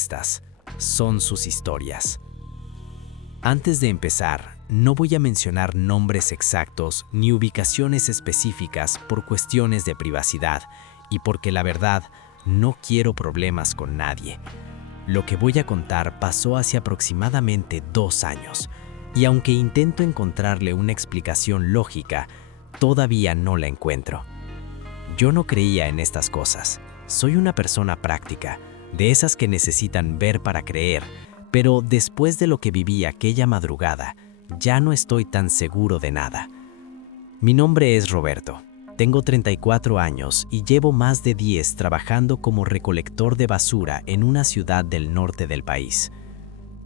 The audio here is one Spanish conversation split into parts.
Estas son sus historias. Antes de empezar, no voy a mencionar nombres exactos ni ubicaciones específicas por cuestiones de privacidad y porque la verdad no quiero problemas con nadie. Lo que voy a contar pasó hace aproximadamente 2 años y aunque intento encontrarle una explicación lógica, todavía no la encuentro. Yo no creía en estas cosas. Soy una persona práctica, de esas que necesitan ver para creer, pero después de lo que viví aquella madrugada, ya no estoy tan seguro de nada. Mi nombre es Roberto, tengo 34 años y llevo más de 10 trabajando como recolector de basura en una ciudad del norte del país.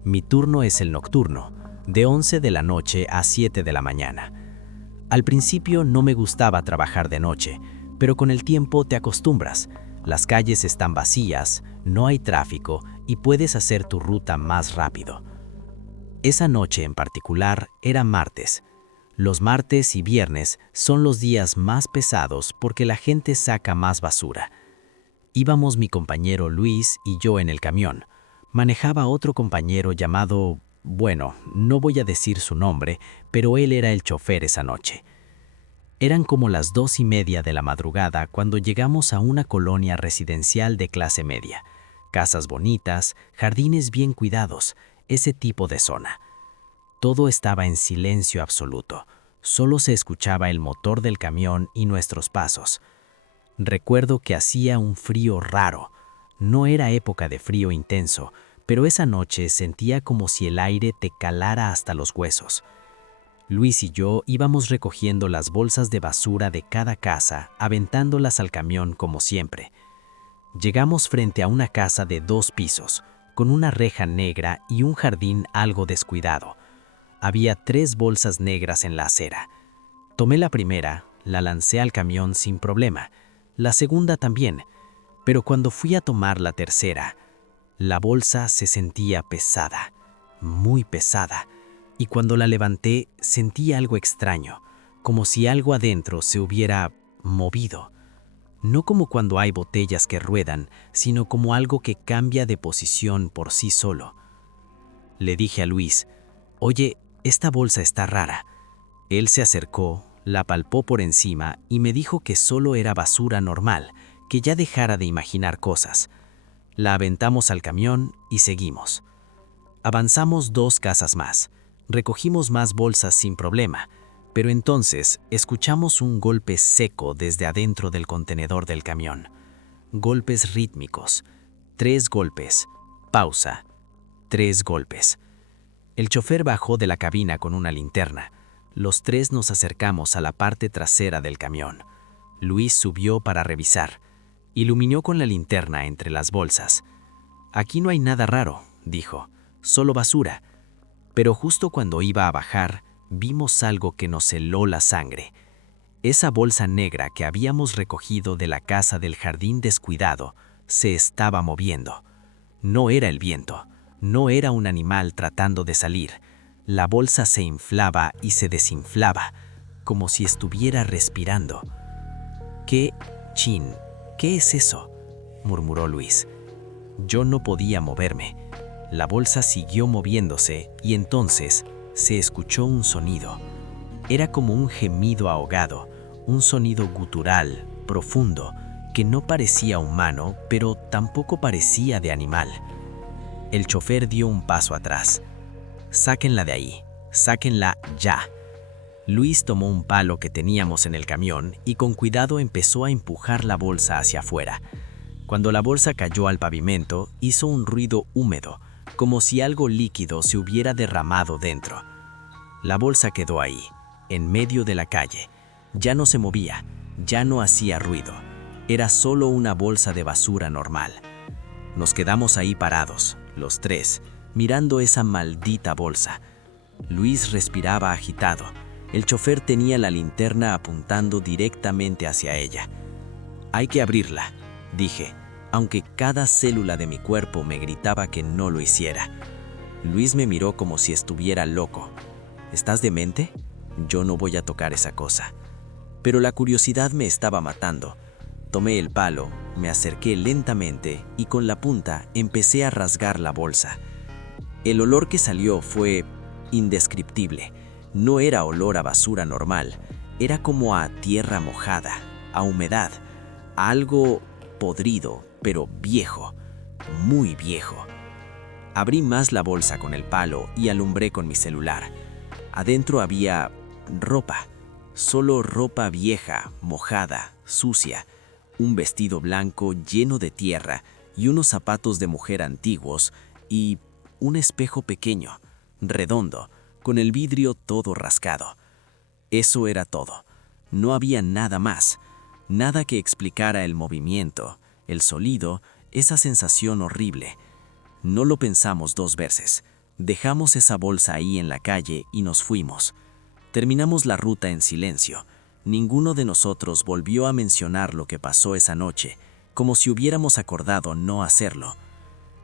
Mi turno es el nocturno, de 11 de la noche a 7 de la mañana. Al principio no me gustaba trabajar de noche, pero con el tiempo te acostumbras. Las calles están vacías, no hay tráfico y puedes hacer tu ruta más rápido. Esa noche en particular era martes. Los martes y viernes son los días más pesados porque la gente saca más basura. Íbamos mi compañero Luis y yo en el camión. Manejaba otro compañero llamado, bueno, no voy a decir su nombre, pero él era el chofer esa noche. Eran como las 2:30 de la madrugada cuando llegamos a una colonia residencial de clase media. Casas bonitas, jardines bien cuidados, ese tipo de zona. Todo estaba en silencio absoluto. Solo se escuchaba el motor del camión y nuestros pasos. Recuerdo que hacía un frío raro. No era época de frío intenso, pero esa noche sentía como si el aire te calara hasta los huesos. Luis y yo íbamos recogiendo las bolsas de basura de cada casa, aventándolas al camión como siempre. Llegamos frente a una casa de 2 pisos, con una reja negra y un jardín algo descuidado. Había 3 bolsas negras en la acera. Tomé la primera, la lancé al camión sin problema, la segunda también, pero cuando fui a tomar la tercera, la bolsa se sentía pesada, muy pesada. Y cuando la levanté sentí algo extraño, como si algo adentro se hubiera movido. No como cuando hay botellas que ruedan, sino como algo que cambia de posición por sí solo. Le dije a Luis, «Oye, esta bolsa está rara». Él se acercó, la palpó por encima y me dijo que solo era basura normal, que ya dejara de imaginar cosas. La aventamos al camión y seguimos. Avanzamos 2 casas más. Recogimos más bolsas sin problema, pero entonces escuchamos un golpe seco desde adentro del contenedor del camión. Golpes rítmicos. 3 golpes. Pausa. 3 golpes. El chofer bajó de la cabina con una linterna. Los 3 nos acercamos a la parte trasera del camión. Luis subió para revisar. Iluminó con la linterna entre las bolsas. «Aquí no hay nada raro», dijo, «solo basura». Pero justo cuando iba a bajar, vimos algo que nos heló la sangre. Esa bolsa negra que habíamos recogido de la casa del jardín descuidado se estaba moviendo. No era el viento, no era un animal tratando de salir. La bolsa se inflaba y se desinflaba, como si estuviera respirando. «¿Qué es eso?», murmuró Luis. Yo no podía moverme. La bolsa siguió moviéndose y entonces se escuchó un sonido. Era como un gemido ahogado, un sonido gutural, profundo, que no parecía humano, pero tampoco parecía de animal. El chofer dio un paso atrás. «Sáquenla de ahí, sáquenla ya». Luis tomó un palo que teníamos en el camión y con cuidado empezó a empujar la bolsa hacia afuera. Cuando la bolsa cayó al pavimento, hizo un ruido húmedo, como si algo líquido se hubiera derramado dentro. La bolsa quedó ahí, en medio de la calle. Ya no se movía, ya no hacía ruido. Era solo una bolsa de basura normal. Nos quedamos ahí parados, los 3, mirando esa maldita bolsa. Luis respiraba agitado. El chofer tenía la linterna apuntando directamente hacia ella. «Hay que abrirla», dije, aunque cada célula de mi cuerpo me gritaba que no lo hiciera. Luis me miró como si estuviera loco. «¿Estás demente? Yo no voy a tocar esa cosa». Pero la curiosidad me estaba matando. Tomé el palo, me acerqué lentamente y con la punta empecé a rasgar la bolsa. El olor que salió fue indescriptible. No era olor a basura normal, era como a tierra mojada, a humedad, a algo podrido, pero viejo, muy viejo. Abrí más la bolsa con el palo y alumbré con mi celular. Adentro había ropa, solo ropa vieja, mojada, sucia, un vestido blanco lleno de tierra y unos zapatos de mujer antiguos y un espejo pequeño, redondo, con el vidrio todo rascado. Eso era todo. No había nada más, nada que explicara el movimiento, el sonido, esa sensación horrible. No lo pensamos 2 veces. Dejamos esa bolsa ahí en la calle y nos fuimos. Terminamos la ruta en silencio. Ninguno de nosotros volvió a mencionar lo que pasó esa noche, como si hubiéramos acordado no hacerlo.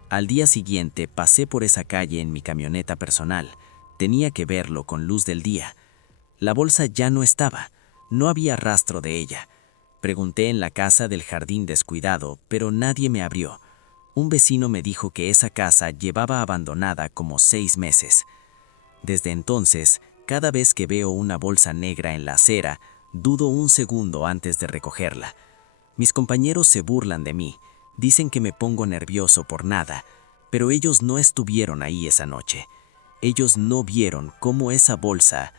Al día siguiente pasé por esa calle en mi camioneta personal. Tenía que verlo con luz del día. La bolsa ya no estaba. No había rastro de ella. Pregunté en la casa del jardín descuidado, pero nadie me abrió. Un vecino me dijo que esa casa llevaba abandonada como 6 meses. Desde entonces, cada vez que veo una bolsa negra en la acera, dudo un segundo antes de recogerla. Mis compañeros se burlan de mí, dicen que me pongo nervioso por nada, pero ellos no estuvieron ahí esa noche. Ellos no vieron cómo esa bolsa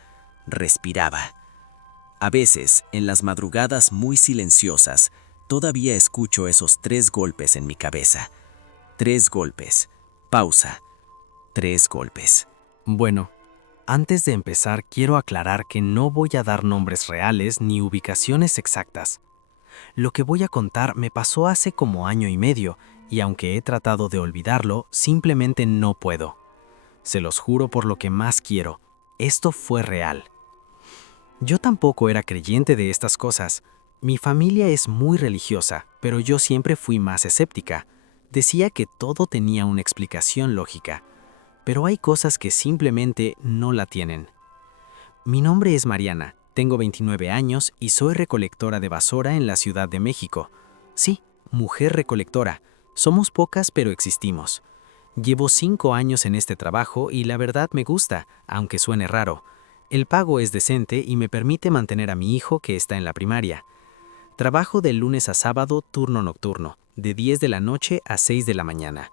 respiraba. A veces, en las madrugadas muy silenciosas, todavía escucho esos 3 golpes en mi cabeza. 3 golpes. Pausa. 3 golpes. Bueno, antes de empezar quiero aclarar que no voy a dar nombres reales ni ubicaciones exactas. Lo que voy a contar me pasó hace como año y medio, y aunque he tratado de olvidarlo, simplemente no puedo. Se los juro por lo que más quiero, esto fue real. Yo tampoco era creyente de estas cosas. Mi familia es muy religiosa, pero yo siempre fui más escéptica. Decía que todo tenía una explicación lógica, pero hay cosas que simplemente no la tienen. Mi nombre es Mariana, tengo 29 años y soy recolectora de basura en la Ciudad de México. Sí, mujer recolectora. Somos pocas, pero existimos. Llevo 5 años en este trabajo y la verdad me gusta, aunque suene raro. El pago es decente y me permite mantener a mi hijo que está en la primaria. Trabajo de lunes a sábado, turno nocturno, de 10 de la noche a 6 de la mañana.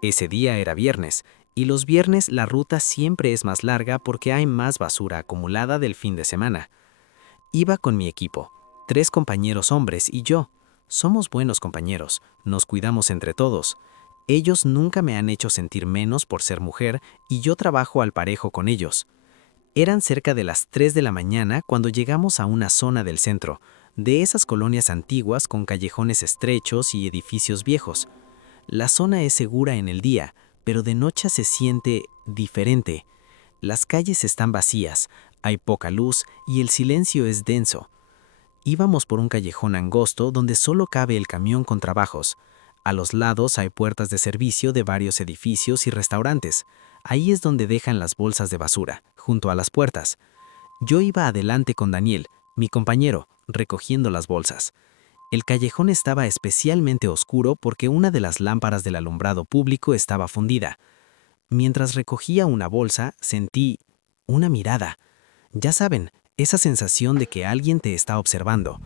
Ese día era viernes, y los viernes la ruta siempre es más larga porque hay más basura acumulada del fin de semana. Iba con mi equipo, 3 compañeros hombres y yo. Somos buenos compañeros, nos cuidamos entre todos. Ellos nunca me han hecho sentir menos por ser mujer y yo trabajo al parejo con ellos. Eran cerca de las 3 de la mañana cuando llegamos a una zona del centro, de esas colonias antiguas con callejones estrechos y edificios viejos. La zona es segura en el día, pero de noche se siente diferente. Las calles están vacías, hay poca luz y el silencio es denso. Íbamos por un callejón angosto donde solo cabe el camión con trabajos. A los lados hay puertas de servicio de varios edificios y restaurantes. Ahí es donde dejan las bolsas de basura, junto a las puertas. Yo iba adelante con Daniel, mi compañero, recogiendo las bolsas. El callejón estaba especialmente oscuro porque una de las lámparas del alumbrado público estaba fundida. Mientras recogía una bolsa, sentí una mirada. Ya saben, esa sensación de que alguien te está observando.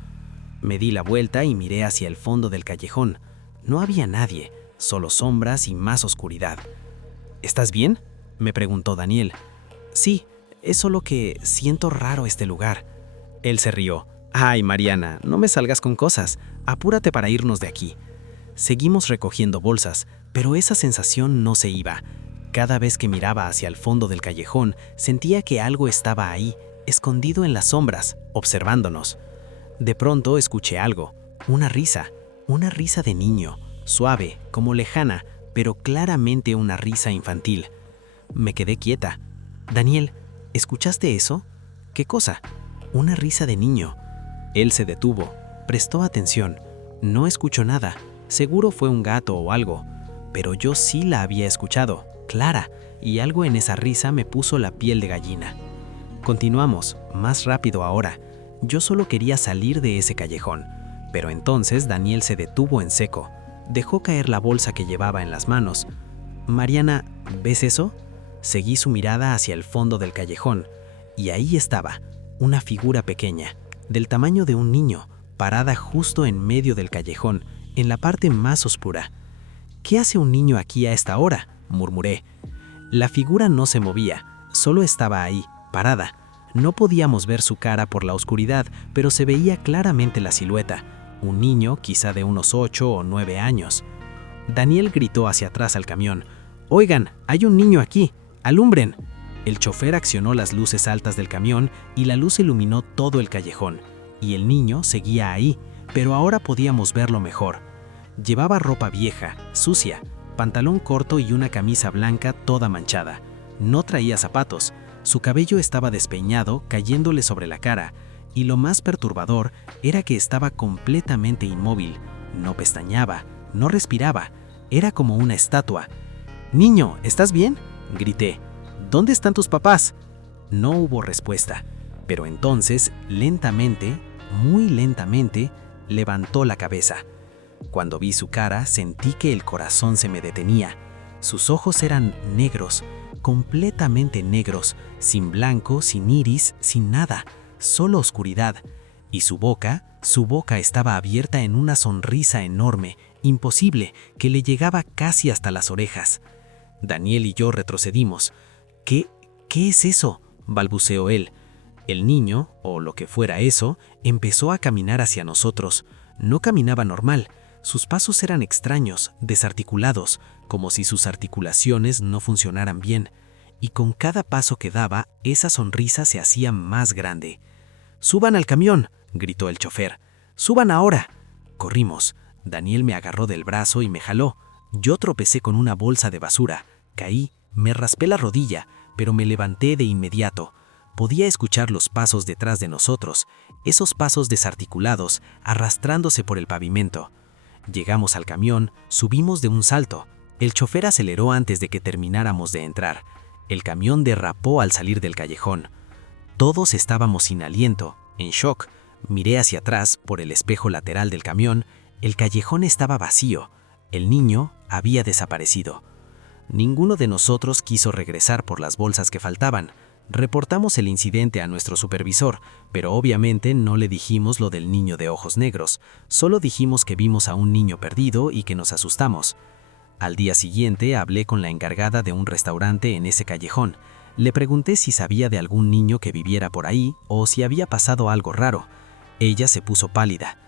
Me di la vuelta y miré hacia el fondo del callejón. No había nadie, solo sombras y más oscuridad. ¿Estás bien?, me preguntó Daniel. Sí, es solo que siento raro este lugar. Él se rió. Ay, Mariana, no me salgas con cosas. Apúrate para irnos de aquí. Seguimos recogiendo bolsas, pero esa sensación no se iba. Cada vez que miraba hacia el fondo del callejón, sentía que algo estaba ahí, escondido en las sombras, observándonos. De pronto escuché algo, una risa de niño, suave, como lejana, pero claramente una risa infantil. Me quedé quieta. Daniel, ¿escuchaste eso? ¿Qué cosa? Una risa de niño. Él se detuvo, prestó atención. No escuchó nada, seguro fue un gato o algo, pero yo sí la había escuchado, clara, y algo en esa risa me puso la piel de gallina. Continuamos, más rápido ahora. Yo solo quería salir de ese callejón, Pero entonces Daniel se detuvo en seco. Dejó caer la bolsa que llevaba en las manos. «Mariana, ¿ves eso?». Seguí su mirada hacia el fondo del callejón, y ahí estaba, una figura pequeña, del tamaño de un niño, parada justo en medio del callejón, en la parte más oscura. «¿Qué hace un niño aquí a esta hora?», murmuré. La figura no se movía, solo estaba ahí, parada. No podíamos ver su cara por la oscuridad, pero se veía claramente la silueta. Un niño, quizá de unos 8 o 9 años. Daniel gritó hacia atrás al camión: «Oigan, hay un niño aquí, alumbren». El chofer accionó las luces altas del camión y la luz iluminó todo el callejón. Y el niño seguía ahí, pero ahora podíamos verlo mejor. Llevaba ropa vieja, sucia, pantalón corto y una camisa blanca toda manchada. No traía zapatos, su cabello estaba despeinado, cayéndole sobre la cara, y lo más perturbador era que estaba completamente inmóvil. No pestañeaba, no respiraba, era como una estatua. «Niño, ¿estás bien?», grité. «¿Dónde están tus papás?». No hubo respuesta, pero entonces, lentamente, muy lentamente, levantó la cabeza. Cuando vi su cara, sentí que el corazón se me detenía. Sus ojos eran negros, completamente negros, sin blanco, sin iris, sin nada, solo oscuridad. Y su boca estaba abierta en una sonrisa enorme, imposible, que le llegaba casi hasta las orejas. Daniel y yo retrocedimos. ¿Qué es eso?», balbuceó él. El niño, o lo que fuera eso, empezó a caminar hacia nosotros. No caminaba normal. Sus pasos eran extraños, desarticulados, como si sus articulaciones no funcionaran bien. Y con cada paso que daba, esa sonrisa se hacía más grande. «¡Suban al camión!», gritó el chofer. «¡Suban ahora!». Corrimos. Daniel me agarró del brazo y me jaló. Yo tropecé con una bolsa de basura. Caí, me raspé la rodilla, pero me levanté de inmediato. Podía escuchar los pasos detrás de nosotros, esos pasos desarticulados, arrastrándose por el pavimento. Llegamos al camión, subimos de un salto. El chofer aceleró antes de que termináramos de entrar. El camión derrapó al salir del callejón. Todos estábamos sin aliento, en shock. Miré hacia atrás, por el espejo lateral del camión. El callejón estaba vacío. El niño había desaparecido. Ninguno de nosotros quiso regresar por las bolsas que faltaban. Reportamos el incidente a nuestro supervisor, pero obviamente no le dijimos lo del niño de ojos negros. Solo dijimos que vimos a un niño perdido y que nos asustamos. Al día siguiente hablé con la encargada de un restaurante en ese callejón. Le pregunté si sabía de algún niño que viviera por ahí o si había pasado algo raro. Ella se puso pálida.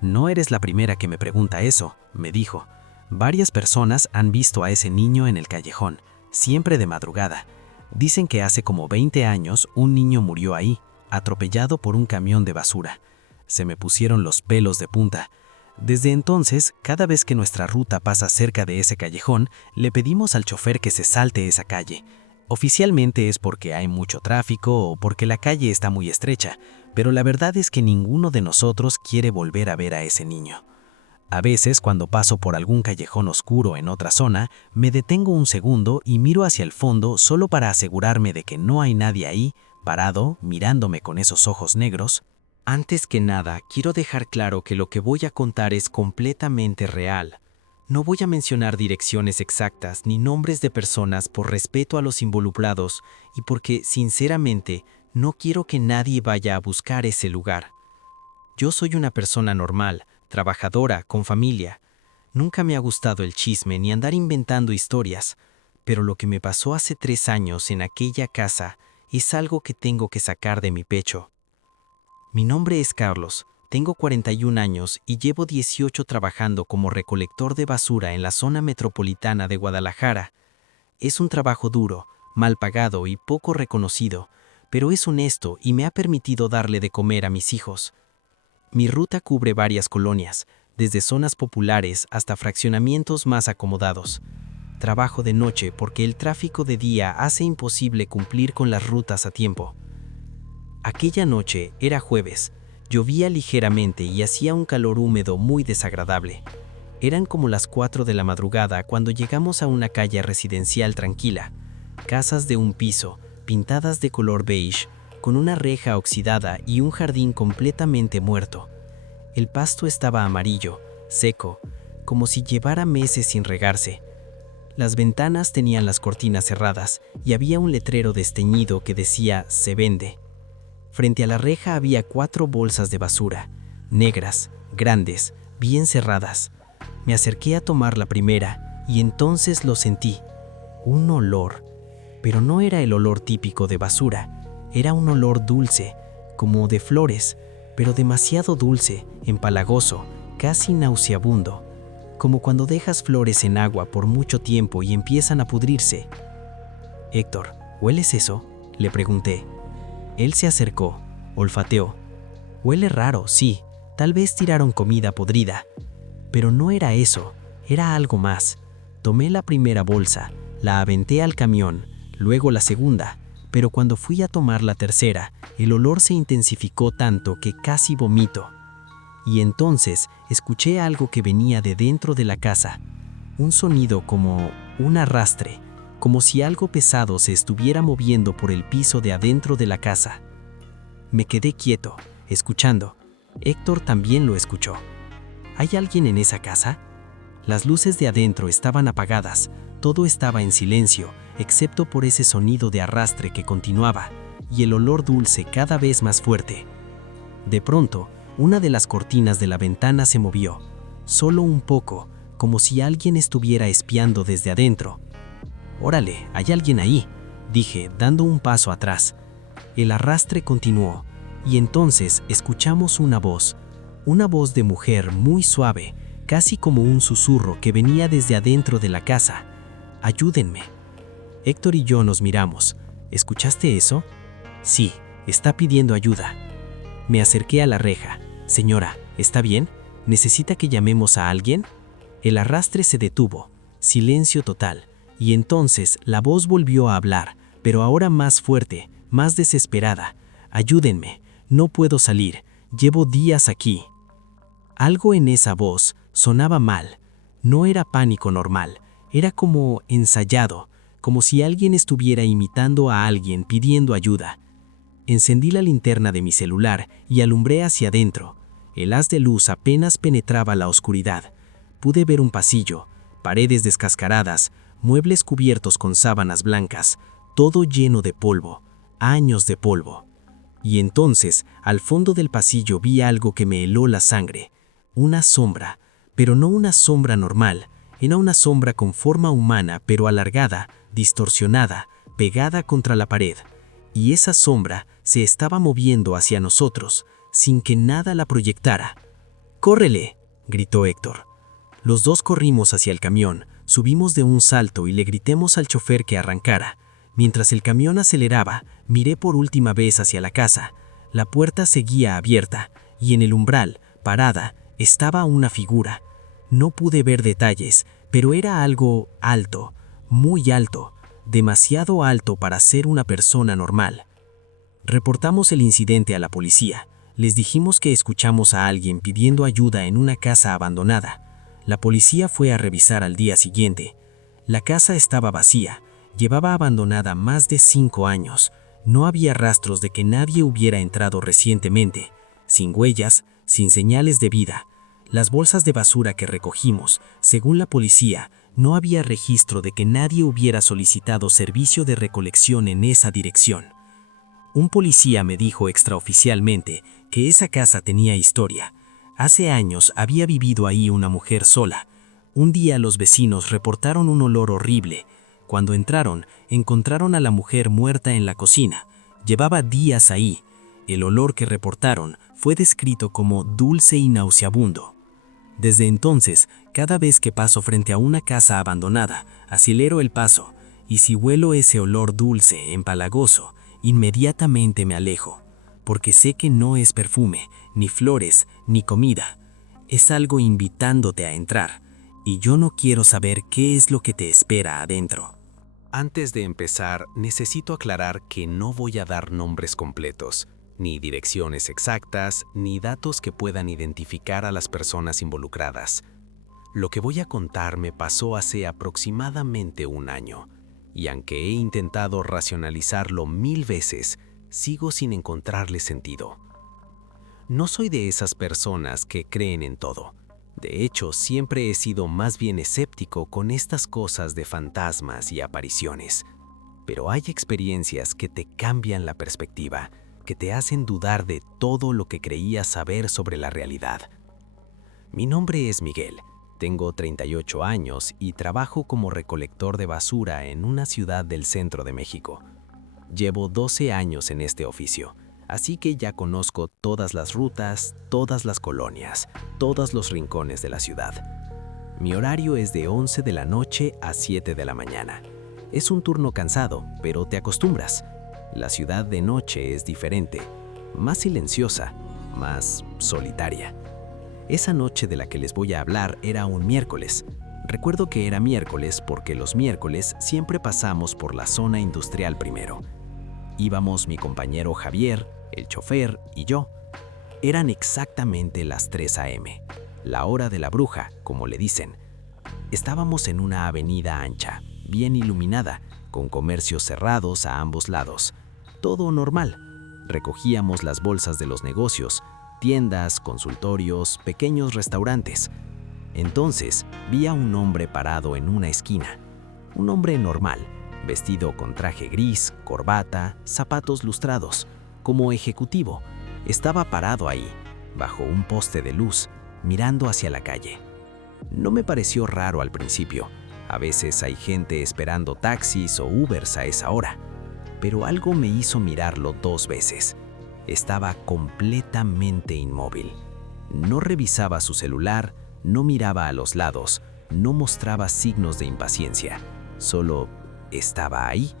«No eres la primera que me pregunta eso», me dijo. «Varias personas han visto a ese niño en el callejón, siempre de madrugada. Dicen que hace como 20 años un niño murió ahí, atropellado por un camión de basura». Se me pusieron los pelos de punta. Desde entonces, cada vez que nuestra ruta pasa cerca de ese callejón, le pedimos al chofer que se salte esa calle. Oficialmente es porque hay mucho tráfico o porque la calle está muy estrecha, pero la verdad es que ninguno de nosotros quiere volver a ver a ese niño. A veces, cuando paso por algún callejón oscuro en otra zona, me detengo un segundo y miro hacia el fondo solo para asegurarme de que no hay nadie ahí, parado, mirándome con esos ojos negros. Antes que nada, quiero dejar claro que lo que voy a contar es completamente real. No voy a mencionar direcciones exactas ni nombres de personas por respeto a los involucrados y porque, sinceramente, no quiero que nadie vaya a buscar ese lugar. Yo soy una persona normal, trabajadora, con familia. Nunca me ha gustado el chisme ni andar inventando historias, pero lo que me pasó hace 3 años en aquella casa es algo que tengo que sacar de mi pecho. Mi nombre es Carlos, tengo 41 años y llevo 18 trabajando como recolector de basura en la zona metropolitana de Guadalajara. Es un trabajo duro, mal pagado y poco reconocido, pero es honesto y me ha permitido darle de comer a mis hijos. Mi ruta cubre varias colonias, desde zonas populares hasta fraccionamientos más acomodados. Trabajo de noche porque el tráfico de día hace imposible cumplir con las rutas a tiempo. Aquella noche era jueves, llovía ligeramente y hacía un calor húmedo muy desagradable. Eran como las 4 de la madrugada cuando llegamos a una calle residencial tranquila. Casas de un piso, pintadas de color beige, con una reja oxidada y un jardín completamente muerto. El pasto estaba amarillo, seco, como si llevara meses sin regarse. Las ventanas tenían las cortinas cerradas y había un letrero desteñido que decía «Se vende». Frente a la reja había 4 bolsas de basura, negras, grandes, bien cerradas. Me acerqué a tomar la primera y entonces lo sentí. Un olor, pero no era el olor típico de basura, era un olor dulce, como de flores, pero demasiado dulce, empalagoso, casi nauseabundo, como cuando dejas flores en agua por mucho tiempo y empiezan a pudrirse. «Héctor, ¿hueles eso?», le pregunté. Él se acercó, olfateó. «Huele raro, sí, tal vez tiraron comida podrida». Pero no era eso, era algo más. Tomé la primera bolsa, la aventé al camión, luego la segunda, pero cuando fui a tomar la tercera, el olor se intensificó tanto que casi vomito. Y entonces escuché algo que venía de dentro de la casa, un sonido como un arrastre, como si algo pesado se estuviera moviendo por el piso de adentro de la casa. Me quedé quieto, escuchando. Héctor también lo escuchó. ¿Hay alguien en esa casa? Las luces de adentro estaban apagadas, todo estaba en silencio, excepto por ese sonido de arrastre que continuaba, y el olor dulce cada vez más fuerte. De pronto, una de las cortinas de la ventana se movió, solo un poco, como si alguien estuviera espiando desde adentro. «Órale, hay alguien ahí», dije, dando un paso atrás. El arrastre continuó, y entonces escuchamos una voz de mujer muy suave, casi como un susurro que venía desde adentro de la casa. «Ayúdenme». Héctor y yo nos miramos. «¿Escuchaste eso?». «Sí, está pidiendo ayuda». Me acerqué a la reja. «Señora, ¿está bien? ¿Necesita que llamemos a alguien?». El arrastre se detuvo. Silencio total. Y entonces la voz volvió a hablar, pero ahora más fuerte, más desesperada. «Ayúdenme, no puedo salir, llevo días aquí». Algo en esa voz sonaba mal. No era pánico normal, era como ensayado, como si alguien estuviera imitando a alguien pidiendo ayuda. Encendí la linterna de mi celular y alumbré hacia adentro. El haz de luz apenas penetraba la oscuridad. Pude ver un pasillo, paredes descascaradas, muebles cubiertos con sábanas blancas, todo lleno de polvo, años de polvo. Y entonces, al fondo del pasillo vi algo que me heló la sangre. Una sombra, pero no una sombra normal, era una sombra con forma humana pero alargada, distorsionada, pegada contra la pared. Y esa sombra se estaba moviendo hacia nosotros, sin que nada la proyectara. «¡Córrele!», gritó Héctor. Los dos corrimos hacia el camión, subimos de un salto y le gritamos al chofer que arrancara. Mientras el camión aceleraba, miré por última vez hacia la casa. La puerta seguía abierta, y en el umbral, parada, estaba una figura. No pude ver detalles, pero era algo alto, muy alto, demasiado alto para ser una persona normal. Reportamos el incidente a la policía. Les dijimos que escuchamos a alguien pidiendo ayuda en una casa abandonada. La policía fue a revisar al día siguiente. La casa estaba vacía, llevaba abandonada más de 5 años. No había rastros de que nadie hubiera entrado recientemente, sin huellas, sin señales de vida. Las bolsas de basura que recogimos, según la policía, no había registro de que nadie hubiera solicitado servicio de recolección en esa dirección. Un policía me dijo extraoficialmente que esa casa tenía historia. Hace años había vivido ahí una mujer sola. Un día los vecinos reportaron un olor horrible. Cuando entraron, encontraron a la mujer muerta en la cocina. Llevaba días ahí. El olor que reportaron fue descrito como dulce y nauseabundo. Desde entonces, cada vez que paso frente a una casa abandonada, acelero el paso, y si huelo ese olor dulce, empalagoso, inmediatamente me alejo, porque sé que no es perfume, ni flores, ni comida. Es algo invitándote a entrar, y yo no quiero saber qué es lo que te espera adentro. Antes de empezar, necesito aclarar que no voy a dar nombres completos, ni direcciones exactas, ni datos que puedan identificar a las personas involucradas. Lo que voy a contar me pasó hace aproximadamente 1 año, y aunque he intentado racionalizarlo 1000 veces, sigo sin encontrarle sentido. No soy de esas personas que creen en todo. De hecho, siempre he sido más bien escéptico con estas cosas de fantasmas y apariciones. Pero hay experiencias que te cambian la perspectiva, que te hacen dudar de todo lo que creías saber sobre la realidad. Mi nombre es Miguel, tengo 38 años y trabajo como recolector de basura en una ciudad del centro de México. Llevo 12 años en este oficio, así que ya conozco todas las rutas, todas las colonias, todos los rincones de la ciudad. Mi horario es de 11 de la noche a 7 de la mañana. Es un turno cansado, pero te acostumbras. La ciudad de noche es diferente, más silenciosa, más solitaria. Esa noche de la que les voy a hablar era un miércoles. Recuerdo que era miércoles porque los miércoles siempre pasamos por la zona industrial primero. Íbamos mi compañero Javier, el chofer y yo. Eran exactamente las 3 a.m., la hora de la bruja, como le dicen. Estábamos en una avenida ancha, bien iluminada, con comercios cerrados a ambos lados. Todo normal. Recogíamos las bolsas de los negocios, tiendas, consultorios, pequeños restaurantes. Entonces vi a un hombre parado en una esquina. Un hombre normal, vestido con traje gris, corbata, zapatos lustrados, como ejecutivo. Estaba parado ahí, bajo un poste de luz, mirando hacia la calle. No me pareció raro al principio. A veces hay gente esperando taxis o Ubers a esa hora. Pero algo me hizo mirarlo 2 veces. Estaba completamente inmóvil. No revisaba su celular, no miraba a los lados, no mostraba signos de impaciencia. Solo estaba ahí.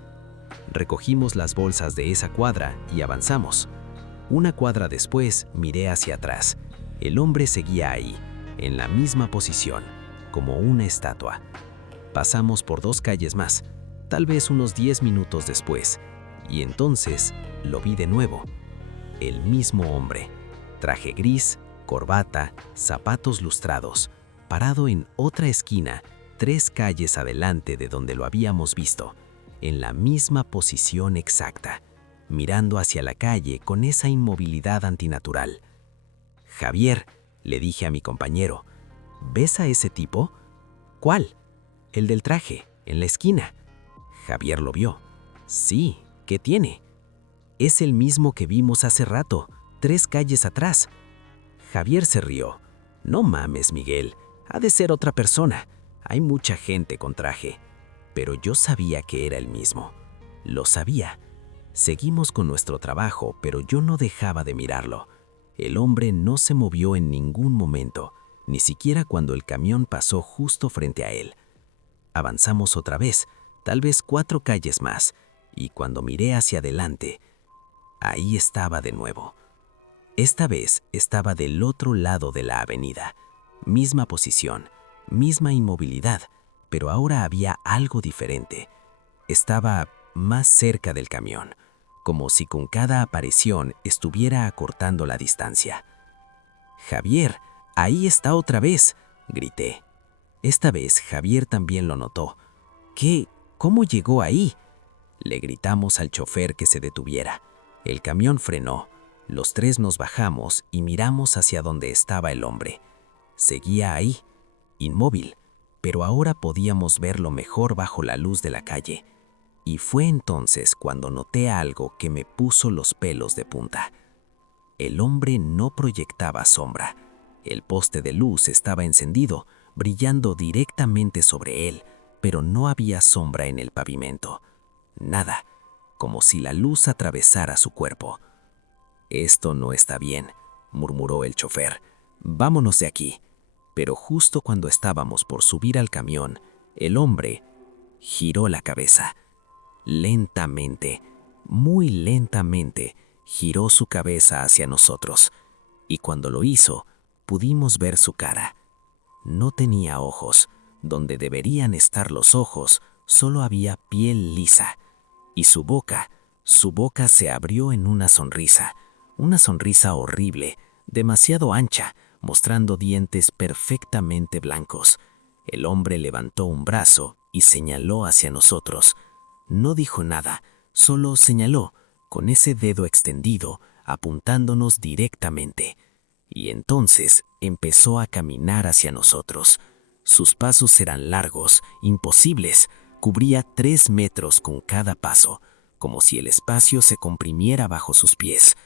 Recogimos las bolsas de esa cuadra y avanzamos. Una cuadra después miré hacia atrás. El hombre seguía ahí, en la misma posición, como una estatua. Pasamos por 2 calles más, tal vez unos 10 minutos después, y entonces lo vi de nuevo. El mismo hombre, traje gris, corbata, zapatos lustrados, parado en otra esquina, 3 calles adelante de donde lo habíamos visto, en la misma posición exacta, mirando hacia la calle con esa inmovilidad antinatural. Javier, le dije a mi compañero, ¿ves a ese tipo? ¿Cuál? El del traje, en la esquina. Javier lo vio. Sí, ¿qué tiene? Es el mismo que vimos hace rato, 3 calles atrás. Javier se rió. No mames, Miguel, ha de ser otra persona. Hay mucha gente con traje. Pero yo sabía que era el mismo. Lo sabía. Seguimos con nuestro trabajo, pero yo no dejaba de mirarlo. El hombre no se movió en ningún momento, ni siquiera cuando el camión pasó justo frente a él. Avanzamos otra vez, tal vez 4 calles más, y cuando miré hacia adelante, ahí estaba de nuevo. Esta vez estaba del otro lado de la avenida. Misma posición, misma inmovilidad, pero ahora había algo diferente. Estaba más cerca del camión, como si con cada aparición estuviera acortando la distancia. «Javier, ahí está otra vez», grité. Esta vez Javier también lo notó. «¿Qué? ¿Cómo llegó ahí?», le gritamos al chofer que se detuviera. El camión frenó. Los 3 nos bajamos y miramos hacia donde estaba el hombre. Seguía ahí, inmóvil, pero ahora podíamos verlo mejor bajo la luz de la calle. Y fue entonces cuando noté algo que me puso los pelos de punta. El hombre no proyectaba sombra. El poste de luz estaba encendido, brillando directamente sobre él, pero no había sombra en el pavimento. Nada, como si la luz atravesara su cuerpo. «Esto no está bien», murmuró el chofer. «Vámonos de aquí». Pero justo cuando estábamos por subir al camión, el hombre giró la cabeza. Lentamente, muy lentamente, giró su cabeza hacia nosotros. Y cuando lo hizo, pudimos ver su cara. No tenía ojos. Donde deberían estar los ojos, solo había piel lisa. Y su boca se abrió en una sonrisa horrible, demasiado ancha, mostrando dientes perfectamente blancos. El hombre levantó un brazo y señaló hacia nosotros. No dijo nada, solo señaló, con ese dedo extendido, apuntándonos directamente. Y entonces empezó a caminar hacia nosotros. Sus pasos eran largos, imposibles. Cubría 3 metros con cada paso, como si el espacio se comprimiera bajo sus pies.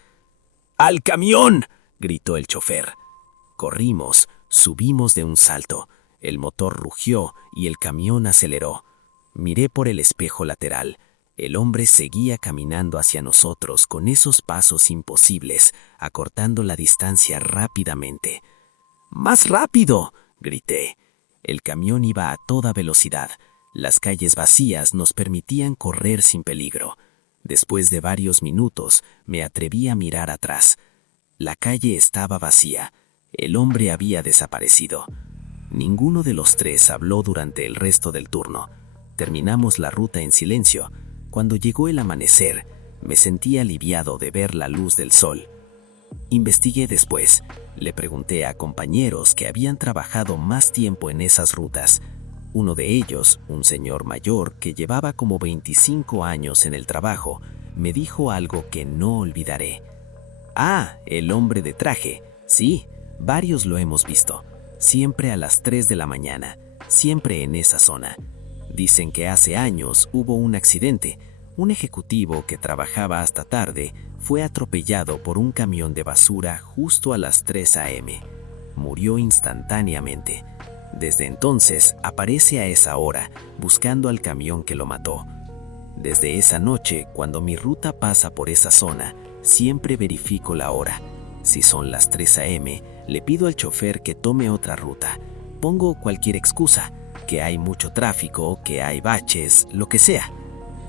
¡Al camión!, gritó el chofer. Corrimos, subimos de un salto. El motor rugió y el camión aceleró. Miré por el espejo lateral. El hombre seguía caminando hacia nosotros con esos pasos imposibles, acortando la distancia rápidamente. ¡Más rápido!, grité. El camión iba a toda velocidad. Las calles vacías nos permitían correr sin peligro. Después de varios minutos, me atreví a mirar atrás. La calle estaba vacía. El hombre había desaparecido. Ninguno de los tres habló durante el resto del turno. Terminamos la ruta en silencio. Cuando llegó el amanecer, me sentí aliviado de ver la luz del sol. Investigué después. Le pregunté a compañeros que habían trabajado más tiempo en esas rutas. Uno de ellos, un señor mayor que llevaba como 25 años en el trabajo, me dijo algo que no olvidaré. «Ah, el hombre de traje. Sí, varios lo hemos visto. Siempre a las 3 de la mañana, siempre en esa zona. Dicen que hace años hubo un accidente. Un ejecutivo que trabajaba hasta tarde fue atropellado por un camión de basura justo a las 3 a.m. Murió instantáneamente. Desde entonces aparece a esa hora buscando al camión que lo mató. Desde esa noche, cuando mi ruta pasa por esa zona, siempre verifico la hora. Si son las 3 a.m., le pido al chofer que tome otra ruta. Pongo cualquier excusa, que hay mucho tráfico, que hay baches, lo que sea.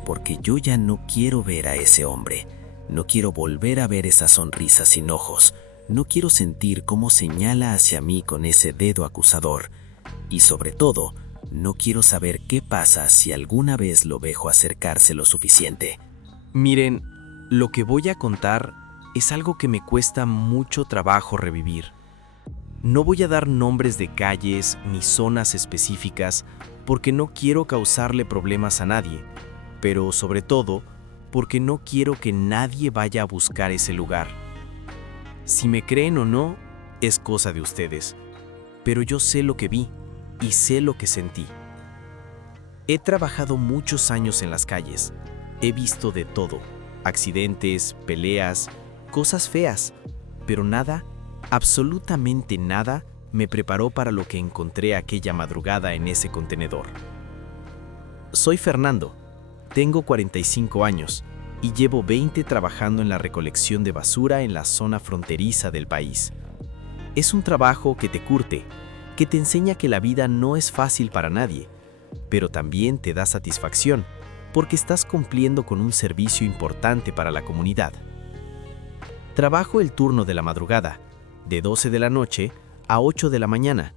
Porque yo ya no quiero ver a ese hombre. No quiero volver a ver esa sonrisa sin ojos. No quiero sentir cómo señala hacia mí con ese dedo acusador. Y sobre todo, no quiero saber qué pasa si alguna vez lo dejo acercarse lo suficiente. Miren, lo que voy a contar es algo que me cuesta mucho trabajo revivir. No voy a dar nombres de calles ni zonas específicas porque no quiero causarle problemas a nadie, pero sobre todo porque no quiero que nadie vaya a buscar ese lugar. Si me creen o no, es cosa de ustedes, pero yo sé lo que vi y sé lo que sentí. He trabajado muchos años en las calles, he visto de todo, accidentes, peleas, cosas feas, pero nada, absolutamente nada, me preparó para lo que encontré aquella madrugada en ese contenedor. Soy Fernando, tengo 45 años y llevo 20 trabajando en la recolección de basura en la zona fronteriza del país. Es un trabajo que te curte, que te enseña que la vida no es fácil para nadie, pero también te da satisfacción, porque estás cumpliendo con un servicio importante para la comunidad. Trabajo el turno de la madrugada, de 12 de la noche a 8 de la mañana.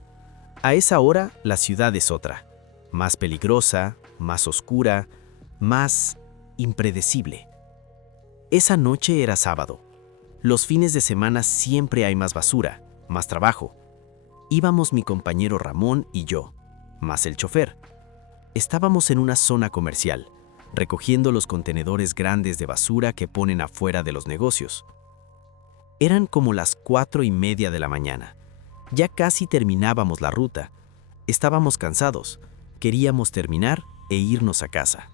A esa hora la ciudad es otra, más peligrosa, más oscura, más impredecible. Esa noche era sábado. Los fines de semana siempre hay más basura, más trabajo. Íbamos mi compañero Ramón y yo, más el chofer. Estábamos en una zona comercial, recogiendo los contenedores grandes de basura que ponen afuera de los negocios. Eran como las 4:30 de la mañana. Ya casi terminábamos la ruta. Estábamos cansados, queríamos terminar e irnos a casa.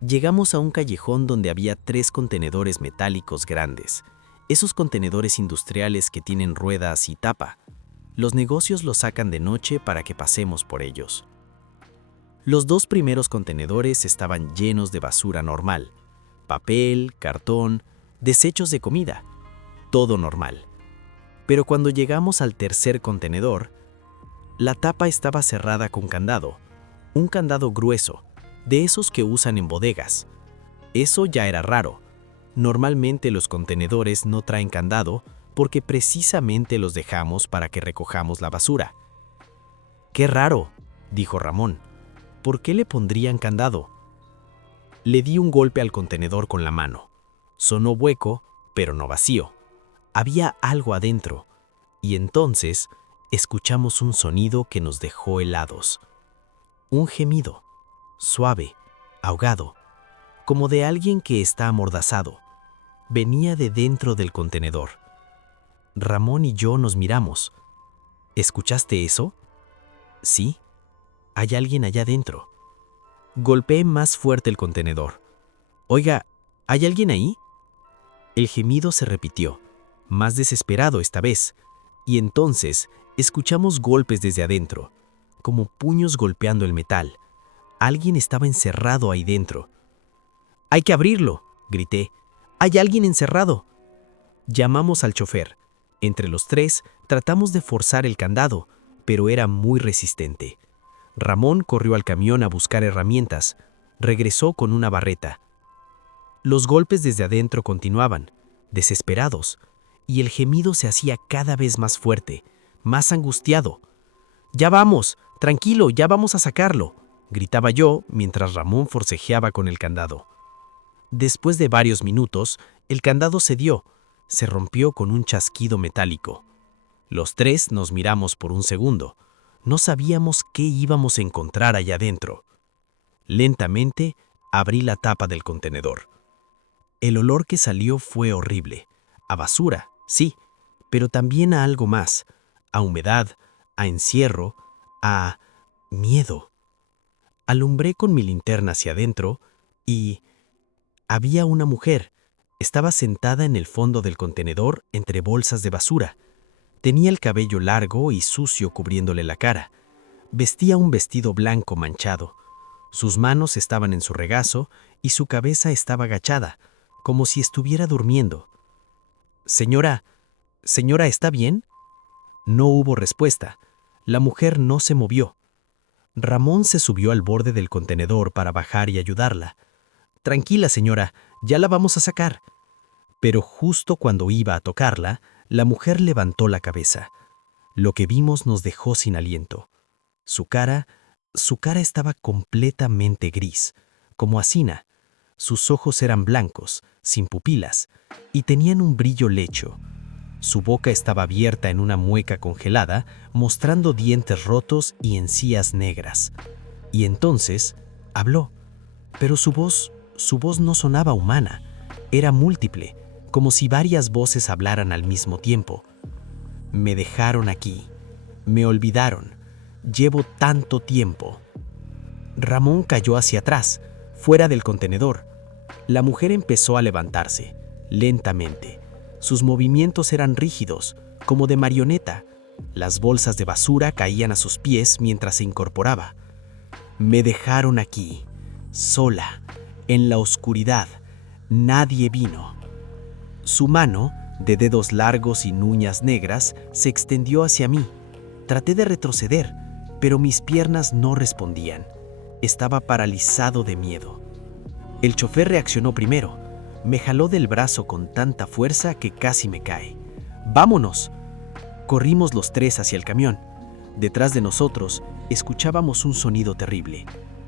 Llegamos a un callejón donde había 3 contenedores metálicos grandes, esos contenedores industriales que tienen ruedas y tapa. Los negocios los sacan de noche para que pasemos por ellos. Los 2 primeros contenedores estaban llenos de basura normal, papel, cartón, desechos de comida, todo normal. Pero cuando llegamos al tercer contenedor, la tapa estaba cerrada con candado, un candado grueso, de esos que usan en bodegas. Eso ya era raro. Normalmente los contenedores no traen candado porque precisamente los dejamos para que recojamos la basura. «Qué raro», dijo Ramón. «¿Por qué le pondrían candado?» Le di un golpe al contenedor con la mano. Sonó hueco, pero no vacío. Había algo adentro. Y entonces escuchamos un sonido que nos dejó helados. Un gemido, suave, ahogado, como de alguien que está amordazado. Venía de dentro del contenedor. Ramón y yo nos miramos. ¿Escuchaste eso? Sí, hay alguien allá dentro. Golpeé más fuerte el contenedor. Oiga, ¿hay alguien ahí? El gemido se repitió, más desesperado esta vez, y entonces escuchamos golpes desde adentro, como puños golpeando el metal. Alguien estaba encerrado ahí dentro. ¡Hay que abrirlo!, grité. ¡Hay alguien encerrado! Llamamos al chofer. Entre los tres tratamos de forzar el candado, pero era muy resistente. Ramón corrió al camión a buscar herramientas. Regresó con una barreta. Los golpes desde adentro continuaban, desesperados, y el gemido se hacía cada vez más fuerte, más angustiado. «¡Ya vamos! ¡Tranquilo! ¡Ya vamos a sacarlo!», gritaba yo mientras Ramón forcejeaba con el candado. Después de varios minutos, el candado cedió, se rompió con un chasquido metálico. Los tres nos miramos por un segundo. No sabíamos qué íbamos a encontrar allá adentro. Lentamente abrí la tapa del contenedor. El olor que salió fue horrible. A basura, sí, pero también a algo más. A humedad, a encierro, a miedo. Alumbré con mi linterna hacia adentro y había una mujer. Estaba sentada en el fondo del contenedor entre bolsas de basura. Tenía el cabello largo y sucio cubriéndole la cara. Vestía un vestido blanco manchado. Sus manos estaban en su regazo y su cabeza estaba agachada, como si estuviera durmiendo. «Señora, señora, ¿está bien?». No hubo respuesta. La mujer no se movió. Ramón se subió al borde del contenedor para bajar y ayudarla. «Tranquila, señora, ya la vamos a sacar». Pero justo cuando iba a tocarla, la mujer levantó la cabeza. Lo que vimos nos dejó sin aliento. Su cara estaba completamente gris, como acina. Sus ojos eran blancos, sin pupilas, y tenían un brillo lecho. Su boca estaba abierta en una mueca congelada, mostrando dientes rotos y encías negras. Y entonces habló, pero su voz no sonaba humana, era múltiple, como si varias voces hablaran al mismo tiempo. «Me dejaron aquí, me olvidaron, llevo tanto tiempo». Ramón cayó hacia atrás, fuera del contenedor. La mujer empezó a levantarse, lentamente. Sus movimientos eran rígidos, como de marioneta. Las bolsas de basura caían a sus pies mientras se incorporaba. «Me dejaron aquí, sola, en la oscuridad. Nadie vino». Su mano, de dedos largos y uñas negras, se extendió hacia mí. Traté de retroceder, pero mis piernas no respondían. Estaba paralizado de miedo. El chofer reaccionó primero. Me jaló del brazo con tanta fuerza que casi me cae. «¡Vámonos!». Corrimos los tres hacia el camión. Detrás de nosotros escuchábamos un sonido terrible,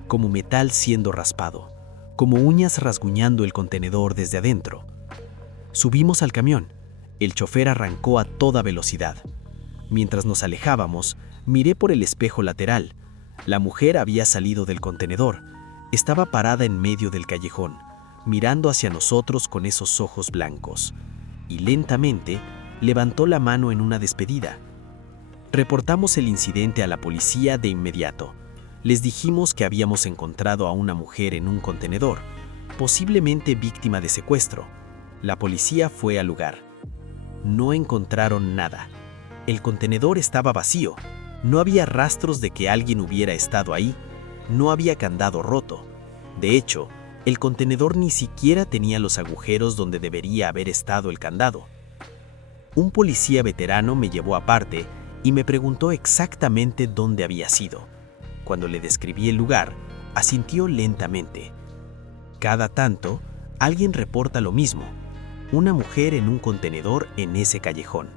como metal siendo raspado, como uñas rasguñando el contenedor desde adentro. Subimos al camión. El chofer arrancó a toda velocidad. Mientras nos alejábamos, miré por el espejo lateral. La mujer había salido del contenedor. Estaba parada en medio del callejón, mirando hacia nosotros con esos ojos blancos. Y lentamente levantó la mano en una despedida. Reportamos el incidente a la policía de inmediato. Les dijimos que habíamos encontrado a una mujer en un contenedor, posiblemente víctima de secuestro. La policía fue al lugar. No encontraron nada. El contenedor estaba vacío. No había rastros de que alguien hubiera estado ahí. No había candado roto. De hecho, el contenedor ni siquiera tenía los agujeros donde debería haber estado el candado. Un policía veterano me llevó aparte y me preguntó exactamente dónde había sido. Cuando le describí el lugar, asintió lentamente. Cada tanto, alguien reporta lo mismo. Una mujer en un contenedor en ese callejón.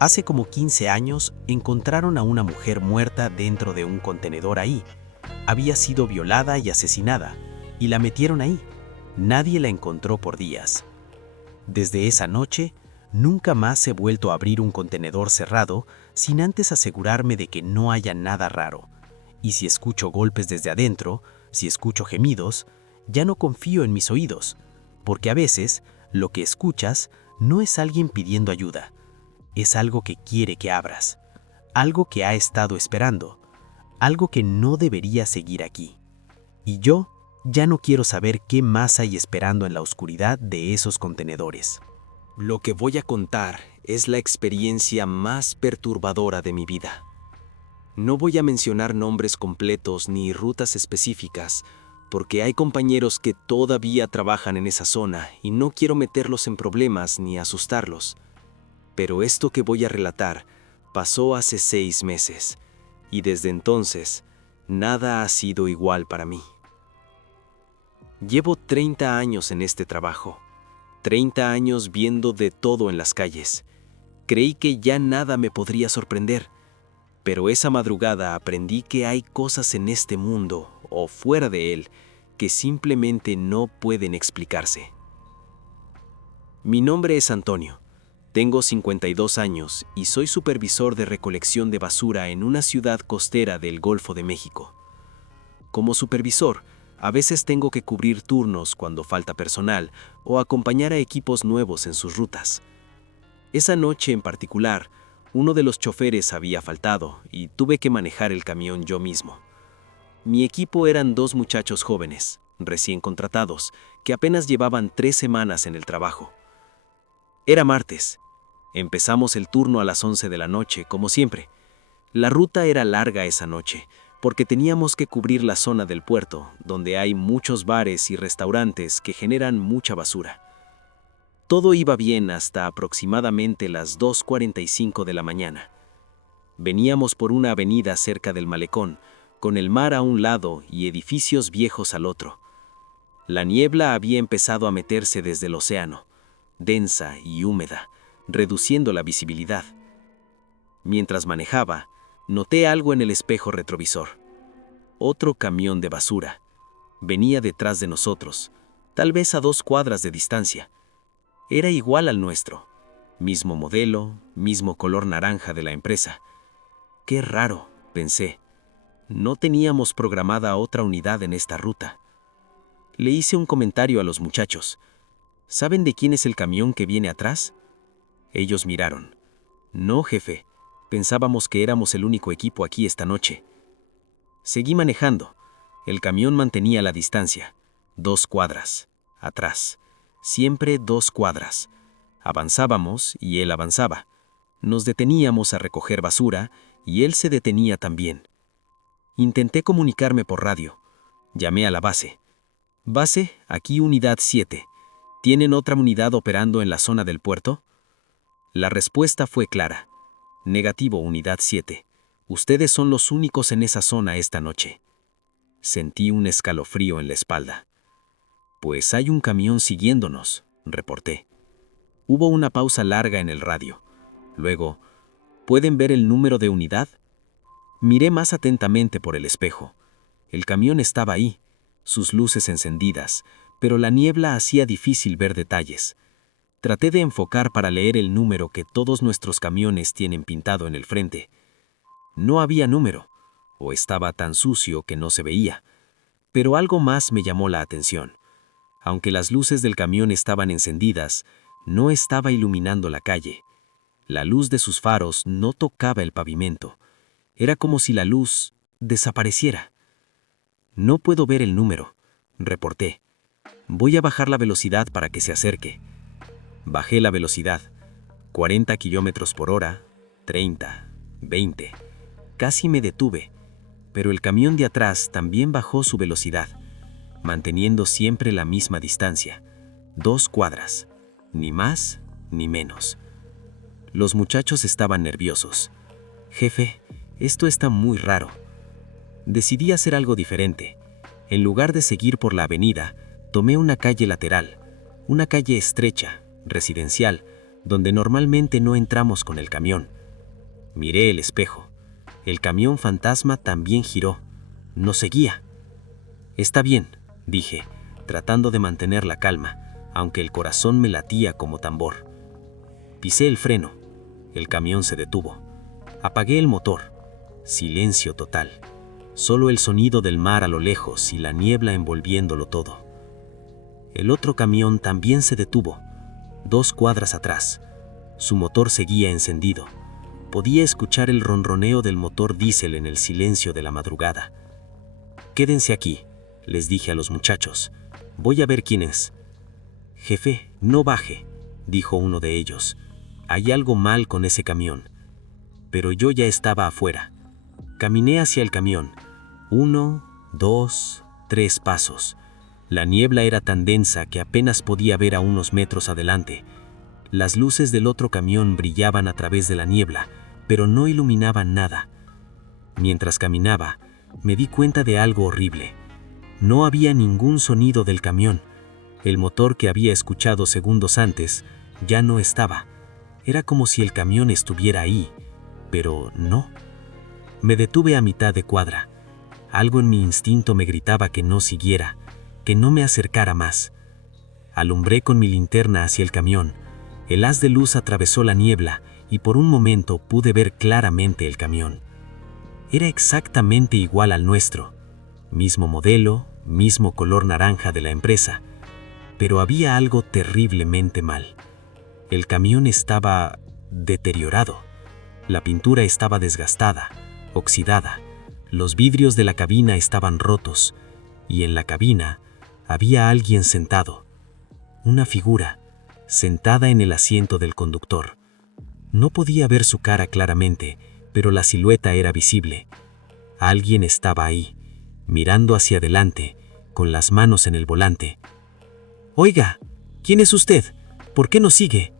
Hace como 15 años encontraron a una mujer muerta dentro de un contenedor ahí. Había sido violada y asesinada, y la metieron ahí. Nadie la encontró por días. Desde esa noche, nunca más he vuelto a abrir un contenedor cerrado sin antes asegurarme de que no haya nada raro. Y si escucho golpes desde adentro, si escucho gemidos, ya no confío en mis oídos, porque a veces Lo que escuchas no es alguien pidiendo ayuda, es algo que quiere que abras, algo que ha estado esperando, algo que no debería seguir aquí. Y yo ya no quiero saber qué más hay esperando en la oscuridad de esos contenedores. Lo que voy a contar es la experiencia más perturbadora de mi vida. No voy a mencionar nombres completos ni rutas específicas, porque hay compañeros que todavía trabajan en esa zona y no quiero meterlos en problemas ni asustarlos. Pero esto que voy a relatar pasó hace 6 meses, y desde entonces, nada ha sido igual para mí. Llevo 30 años en este trabajo, 30 años viendo de todo en las calles. Creí que ya nada me podría sorprender, pero esa madrugada aprendí que hay cosas en este mundo, o fuera de él, que simplemente no pueden explicarse. Mi nombre es Antonio. Tengo 52 años y soy supervisor de recolección de basura en una ciudad costera del Golfo de México. Como supervisor, a veces tengo que cubrir turnos cuando falta personal o acompañar a equipos nuevos en sus rutas. Esa noche en particular, uno de los choferes había faltado y tuve que manejar el camión yo mismo. Mi equipo eran 2 muchachos jóvenes, recién contratados, que apenas llevaban 3 semanas en el trabajo. Era martes. Empezamos el turno a las 11 de la noche, como siempre. La ruta era larga esa noche, porque teníamos que cubrir la zona del puerto, donde hay muchos bares y restaurantes que generan mucha basura. Todo iba bien hasta aproximadamente las 2:45 de la mañana. Veníamos por una avenida cerca del malecón, con el mar a un lado y edificios viejos al otro. La niebla había empezado a meterse desde el océano, densa y húmeda, reduciendo la visibilidad. Mientras manejaba, noté algo en el espejo retrovisor. Otro camión de basura. Venía detrás de nosotros, tal vez a 2 cuadras de distancia. Era igual al nuestro. Mismo modelo, mismo color naranja de la empresa. Qué raro, pensé. No teníamos programada otra unidad en esta ruta. Le hice un comentario a los muchachos. ¿Saben de quién es el camión que viene atrás? Ellos miraron. No, jefe. Pensábamos que éramos el único equipo aquí esta noche. Seguí manejando. El camión mantenía la distancia. 2 cuadras. Atrás. Siempre 2 cuadras. Avanzábamos y él avanzaba. Nos deteníamos a recoger basura y él se detenía también. Intenté comunicarme por radio. Llamé a la base. Base, aquí unidad 7. ¿Tienen otra unidad operando en la zona del puerto? La respuesta fue clara. Negativo, unidad 7. Ustedes son los únicos en esa zona esta noche. Sentí un escalofrío en la espalda. Pues hay un camión siguiéndonos, reporté. Hubo una pausa larga en el radio. Luego, ¿pueden ver el número de unidad? Miré más atentamente por el espejo. El camión estaba ahí, sus luces encendidas, pero la niebla hacía difícil ver detalles. Traté de enfocar para leer el número que todos nuestros camiones tienen pintado en el frente. No había número, o estaba tan sucio que no se veía. Pero algo más me llamó la atención. Aunque las luces del camión estaban encendidas, no estaba iluminando la calle. La luz de sus faros no tocaba el pavimento. Era como si la luz desapareciera. No puedo ver el número, reporté. Voy a bajar la velocidad para que se acerque. Bajé la velocidad. 40 kilómetros por hora, 30, 20. Casi me detuve, pero el camión de atrás también bajó su velocidad, manteniendo siempre la misma distancia. 2 cuadras, ni más ni menos. Los muchachos estaban nerviosos. Jefe, esto está muy raro. Decidí hacer algo diferente. En lugar de seguir por la avenida, tomé una calle lateral, una calle estrecha, residencial, donde normalmente no entramos con el camión. Miré el espejo. El camión fantasma también giró. Nos seguía. Está bien, dije, tratando de mantener la calma, aunque el corazón me latía como tambor. Pisé el freno. El camión se detuvo. Apagué el motor. Silencio total. Solo el sonido del mar a lo lejos y la niebla envolviéndolo todo. El otro camión también se detuvo. 2 cuadras atrás. Su motor seguía encendido. Podía escuchar el ronroneo del motor diésel en el silencio de la madrugada. «Quédense aquí», les dije a los muchachos. «Voy a ver quién es». «Jefe, no baje», dijo uno de ellos. «Hay algo mal con ese camión». Pero yo ya estaba afuera. Caminé hacia el camión. 1, 2, 3 pasos. La niebla era tan densa que apenas podía ver a unos metros adelante. Las luces del otro camión brillaban a través de la niebla, pero no iluminaban nada. Mientras caminaba, me di cuenta de algo horrible. No había ningún sonido del camión. El motor que había escuchado segundos antes ya no estaba. Era como si el camión estuviera ahí, pero no. Me detuve a mitad de cuadra. Algo en mi instinto me gritaba que no siguiera, que no me acercara más. Alumbré con mi linterna hacia el camión. El haz de luz atravesó la niebla y por un momento pude ver claramente el camión. Era exactamente igual al nuestro. Mismo modelo, mismo color naranja de la empresa. Pero había algo terriblemente mal. El camión estaba deteriorado. La pintura estaba desgastada, oxidada. Los vidrios de la cabina estaban rotos. Y en la cabina había alguien sentado. Una figura, sentada en el asiento del conductor. No podía ver su cara claramente, pero la silueta era visible. Alguien estaba ahí, mirando hacia adelante, con las manos en el volante. «Oiga, ¿quién es usted? ¿Por qué no sigue?»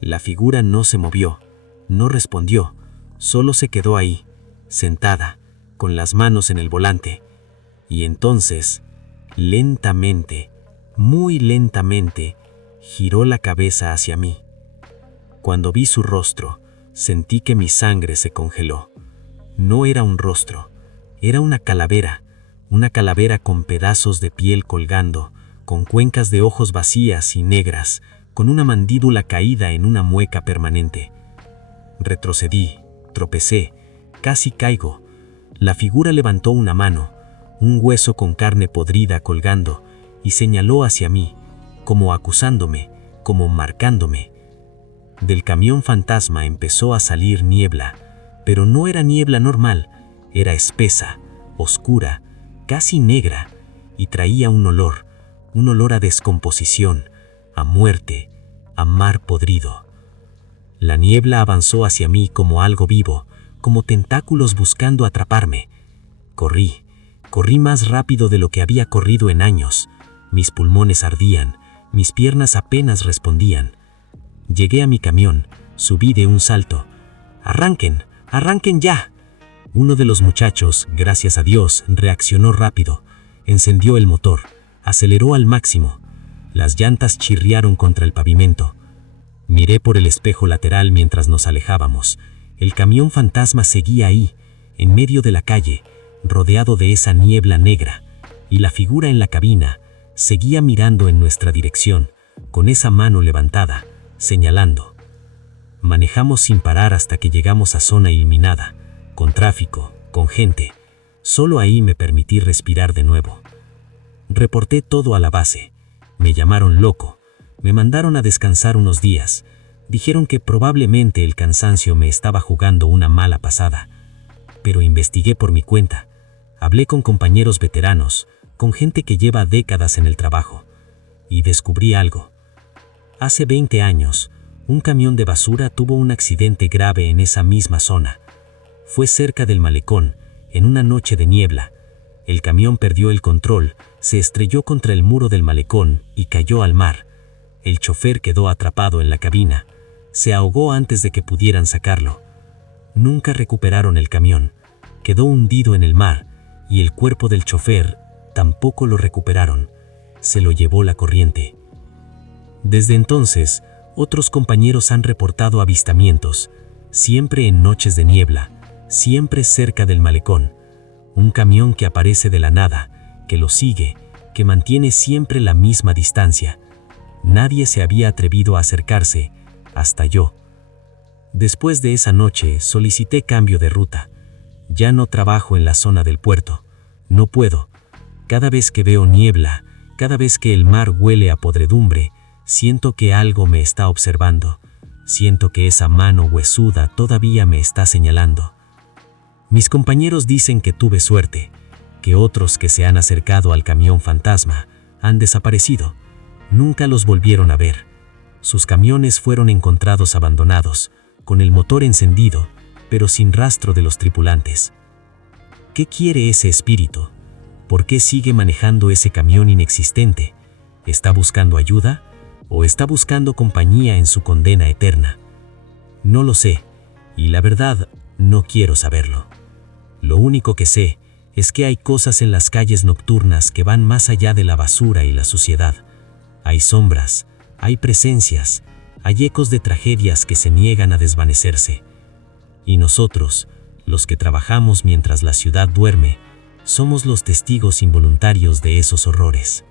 La figura no se movió, no respondió, solo se quedó ahí, sentada, con las manos en el volante. Y entonces, lentamente, muy lentamente, giró la cabeza hacia mí. Cuando vi su rostro, sentí que mi sangre se congeló. No era un rostro, era una calavera con pedazos de piel colgando, con cuencas de ojos vacías y negras, con una mandíbula caída en una mueca permanente. Retrocedí, tropecé, casi caigo. La figura levantó una mano, un hueso con carne podrida colgando, y señaló hacia mí, como acusándome, como marcándome. Del camión fantasma empezó a salir niebla, pero no era niebla normal, era espesa, oscura, casi negra, y traía un olor a descomposición, a muerte, a mar podrido. La niebla avanzó hacia mí como algo vivo, como tentáculos buscando atraparme. Corrí más rápido de lo que había corrido en años. Mis pulmones ardían, mis piernas apenas respondían. Llegué a mi camión, subí de un salto. «¡Arranquen! ¡Arranquen ya!». Uno de los muchachos, gracias a Dios, reaccionó rápido. Encendió el motor, aceleró al máximo. Las llantas chirriaron contra el pavimento. Miré por el espejo lateral mientras nos alejábamos. El camión fantasma seguía ahí, en medio de la calle, rodeado de esa niebla negra, y la figura en la cabina seguía mirando en nuestra dirección, con esa mano levantada, señalando. Manejamos sin parar hasta que llegamos a zona iluminada, con tráfico, con gente. Solo ahí me permití respirar de nuevo. Reporté todo a la base. Me llamaron loco. Me mandaron a descansar unos días. Dijeron que probablemente el cansancio me estaba jugando una mala pasada. Pero investigué por mi cuenta. Hablé con compañeros veteranos, con gente que lleva décadas en el trabajo. Y descubrí algo. Hace 20 años, un camión de basura tuvo un accidente grave en esa misma zona. Fue cerca del malecón, en una noche de niebla. El camión perdió el control, se estrelló contra el muro del malecón y cayó al mar. El chofer quedó atrapado en la cabina. Se ahogó antes de que pudieran sacarlo. Nunca recuperaron el camión. Quedó hundido en el mar y el cuerpo del chofer tampoco lo recuperaron. Se lo llevó la corriente. Desde entonces, otros compañeros han reportado avistamientos, siempre en noches de niebla, siempre cerca del malecón. Un camión que aparece de la nada, que lo sigue, que mantiene siempre la misma distancia. Nadie se había atrevido a acercarse, hasta yo. Después de esa noche, solicité cambio de ruta. Ya no trabajo en la zona del puerto. No puedo. Cada vez que veo niebla, cada vez que el mar huele a podredumbre, Siento que algo me está observando. Siento que esa mano huesuda todavía me está señalando. Mis compañeros dicen que tuve suerte, que otros que se han acercado al camión fantasma han desaparecido. Nunca los volvieron a ver. Sus camiones fueron encontrados abandonados, con el motor encendido, pero sin rastro de los tripulantes. ¿Qué quiere ese espíritu? ¿Por qué sigue manejando ese camión inexistente? ¿Está buscando ayuda? ¿O está buscando compañía en su condena eterna? No lo sé, y la verdad, no quiero saberlo. Lo único que sé es que hay cosas en las calles nocturnas que van más allá de la basura y la suciedad. Hay sombras, hay presencias, hay ecos de tragedias que se niegan a desvanecerse. Y nosotros, los que trabajamos mientras la ciudad duerme, somos los testigos involuntarios de esos horrores.